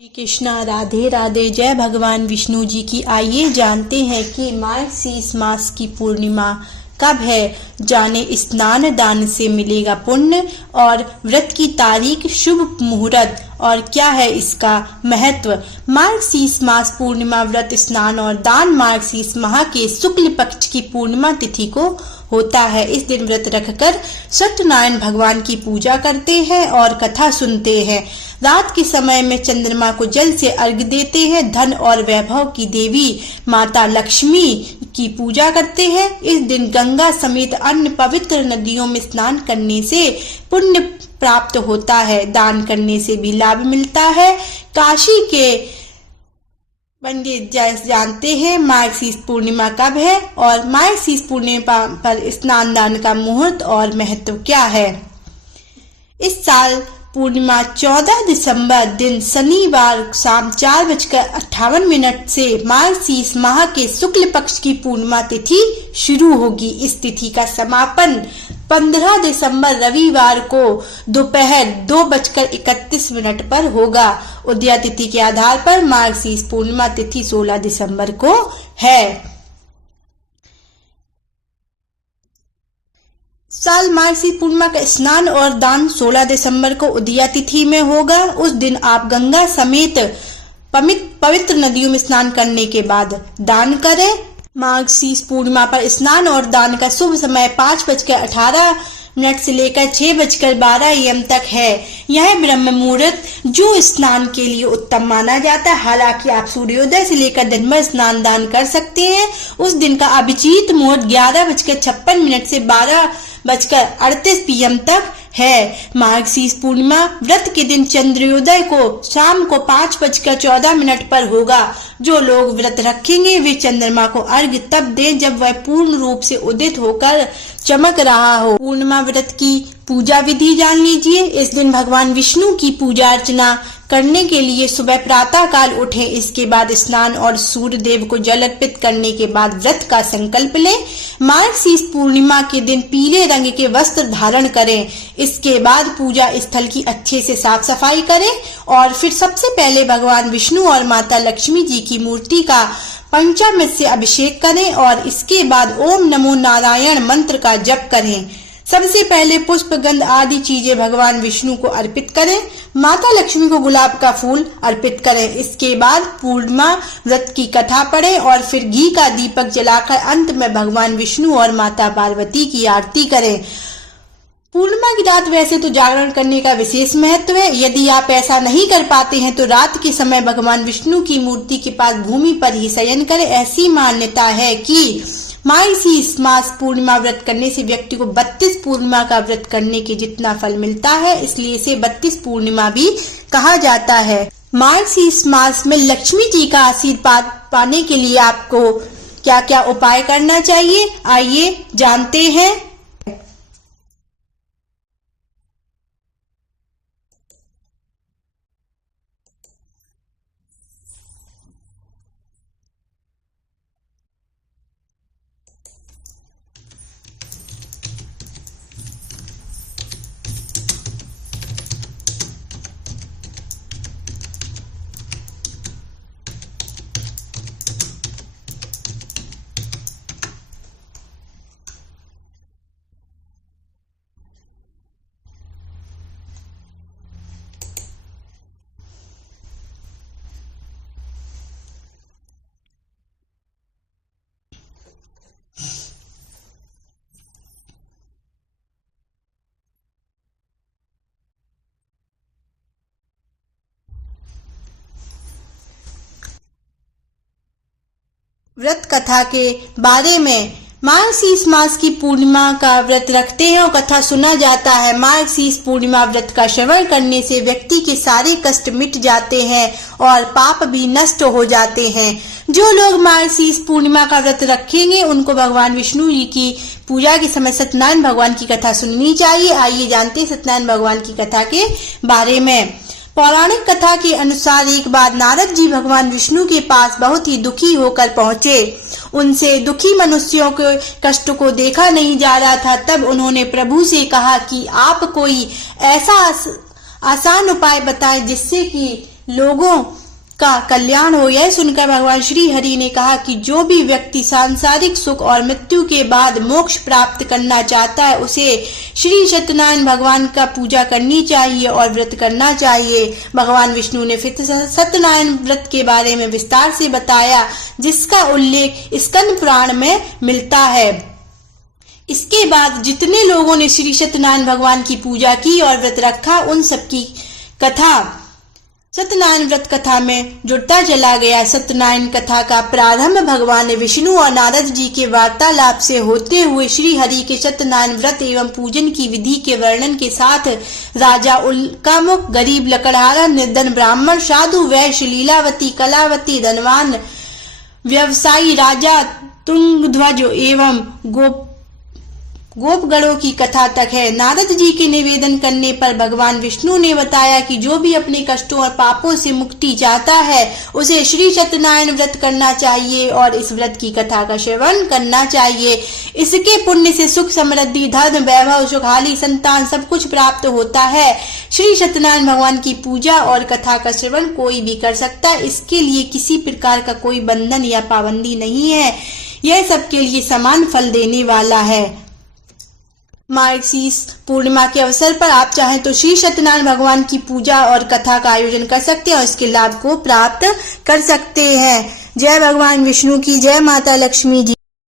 श्री कृष्णा, राधे राधे। जय भगवान विष्णु जी की। आइए जानते हैं कि मार्गशीर्ष मास की पूर्णिमा कब है। जाने स्नान दान से मिलेगा पुण्य और व्रत की तारीख, शुभ मुहूर्त और क्या है इसका महत्व। मार्गशीर्ष मास पूर्णिमा व्रत, स्नान और दान मार्गशीर्ष माह के शुक्ल पक्ष की पूर्णिमा तिथि को होता है। इस दिन व्रत रखकर सत्यनारायण भगवान की पूजा करते हैं और कथा सुनते हैं। रात के समय में चंद्रमा को जल से अर्घ्य देते हैं। धन और वैभव की देवी माता लक्ष्मी की पूजा करते हैं। इस दिन गंगा समेत अन्य पवित्र नदियों में स्नान करने से पुण्य प्राप्त होता है। दान करने से भी लाभ मिलता है। काशी के पंडित जानते हैं मार्गशीर्ष पूर्णिमा कब है और मार्गशीर्ष पूर्णिमा पर स्नान दान का मुहूर्त और महत्व क्या है। इस साल पूर्णिमा 14 दिसंबर दिन शनिवार शाम 4:58 से मार्गशीर्ष माह के शुक्ल पक्ष की पूर्णिमा तिथि शुरू होगी। इस तिथि का समापन 15 दिसंबर रविवार को दोपहर 2:31 पर होगा। उदया तिथि के आधार पर मार्गशीर्ष पूर्णिमा तिथि 16 दिसंबर को है। साल मार्गशीर्ष पूर्णिमा का स्नान और दान 16 दिसंबर को उदया तिथि में होगा। उस दिन आप गंगा समेत पवित्र नदियों में स्नान करने के बाद दान करें। मार्गशीर्ष पूर्णिमा पर स्नान और दान का शुभ समय 5:18 से लेकर 6:12 AM तक है। यह ब्रह्म मुहूर्त जो स्नान के लिए उत्तम माना जाता है। हालांकि आप सूर्योदय से लेकर दिन भर स्नान दान कर सकते हैं। उस दिन का अभिजीत मुहूर्त 11:56 से 12:38 PM तक है। मार्गशीर्ष पूर्णिमा व्रत के दिन चंद्रोदय को शाम को 5:14 पर होगा। जो लोग व्रत रखेंगे वे चंद्रमा को अर्घ्य तब दें जब वह पूर्ण रूप से उदित होकर चमक रहा हो। पूर्णिमा व्रत की पूजा विधि जान लीजिए। इस दिन भगवान विष्णु की पूजा अर्चना करने के लिए सुबह प्रातः काल उठें। इसके बाद स्नान और सूर्य देव को जल अर्पित करने के बाद व्रत का संकल्प लें। मार्गशीर्ष पूर्णिमा के दिन पीले रंग के वस्त्र धारण करें। इसके बाद पूजा स्थल की अच्छे से साफ सफाई करें और फिर सबसे पहले भगवान विष्णु और माता लक्ष्मी जी की मूर्ति का पंचामृत से अभिषेक करें और इसके बाद ओम नमो नारायण मंत्र का जप करें। सबसे पहले पुष्प, गंध आदि चीजें भगवान विष्णु को अर्पित करें। माता लक्ष्मी को गुलाब का फूल अर्पित करें। इसके बाद पूर्णिमा व्रत की कथा पढ़ें और फिर घी का दीपक जलाकर अंत में भगवान विष्णु और माता पार्वती की आरती करें। पूर्णिमा की रात वैसे तो जागरण करने का विशेष महत्व है। यदि आप ऐसा नहीं कर पाते हैं तो रात के समय भगवान विष्णु की मूर्ति के पास भूमि पर ही शयन करें। ऐसी मान्यता है कि मार्गशीर्ष मास पूर्णिमा व्रत करने से व्यक्ति को 32 पूर्णिमा का व्रत करने के जितना फल मिलता है, इसलिए इसे 32 पूर्णिमा भी कहा जाता है। मार्गशीर्ष मास में लक्ष्मी जी का आशीर्वाद पाने के लिए आपको क्या क्या उपाय करना चाहिए, आइए जानते हैं। व्रत कथा के बारे में। मार्गशीर्ष मास की पूर्णिमा का व्रत रखते हैं और कथा सुना जाता है। मार्गशीर्ष पूर्णिमा व्रत का श्रवण करने से व्यक्ति के सारे कष्ट मिट जाते हैं और पाप भी नष्ट हो जाते हैं। जो लोग मार्गशीर्ष पूर्णिमा का व्रत रखेंगे उनको भगवान विष्णु जी की पूजा के समय सत्यनारायण भगवान की कथा सुननी चाहिए। आइए जानते हैं सत्यनारायण भगवान की कथा के बारे में। पौराणिक कथा के अनुसार एक बार नारद जी भगवान विष्णु के पास बहुत ही दुखी होकर पहुंचे। उनसे दुखी मनुष्यों के कष्ट को देखा नहीं जा रहा था। तब उन्होंने प्रभु से कहा कि आप कोई ऐसा आसान उपाय बताएं जिससे कि लोगों का कल्याण हो। यह सुनकर भगवान श्री हरि ने कहा कि जो भी व्यक्ति सांसारिक सुख और मृत्यु के बाद मोक्ष प्राप्त करना चाहता है उसे श्री सत्यनारायण भगवान का पूजा करनी चाहिए और व्रत करना चाहिए। भगवान विष्णु ने फिर सत्यनारायण व्रत के बारे में विस्तार से बताया, जिसका उल्लेख स्कंद पुराण में मिलता है। इसके बाद जितने लोगों ने श्री सत्यनारायण भगवान की पूजा की और व्रत रखा, उन सबकी कथा सत्यनारायण व्रत कथा में जुड़ता चला गया। सत्यनारायण कथा का प्रारंभ भगवान विष्णु और नारद जी के वार्तालाप से होते हुए श्री हरि के सत्यनारायण व्रत एवं पूजन की विधि के वर्णन के साथ राजा उल्कामुख, गरीब लकड़हारा, निर्धन ब्राह्मण, साधु, वैश्य, लीलावती, कलावती, धनवान व्यवसायी, राजा तुंगध्वज एवं गोपगणों की कथा तक है। नारद जी के निवेदन करने पर भगवान विष्णु ने बताया कि जो भी अपने कष्टों और पापों से मुक्ति चाहता है उसे श्री सत्यनारायण व्रत करना चाहिए और इस व्रत की कथा का श्रवण करना चाहिए। इसके पुण्य से सुख, समृद्धि, धन, वैभव, सुखाली, संतान सब कुछ प्राप्त होता है। श्री सत्यनारायण भगवान की पूजा और कथा का श्रवण कोई भी कर सकता है। इसके लिए किसी प्रकार का कोई बंधन या पाबंदी नहीं है। यह सबके लिए समान फल देने वाला है। मार्गशीर्ष पूर्णिमा के अवसर पर आप चाहें तो श्री सत्यनारायण भगवान की पूजा और कथा का आयोजन कर सकते हैं और इसके लाभ को प्राप्त कर सकते हैं। जय भगवान विष्णु की, जय माता लक्ष्मी जी।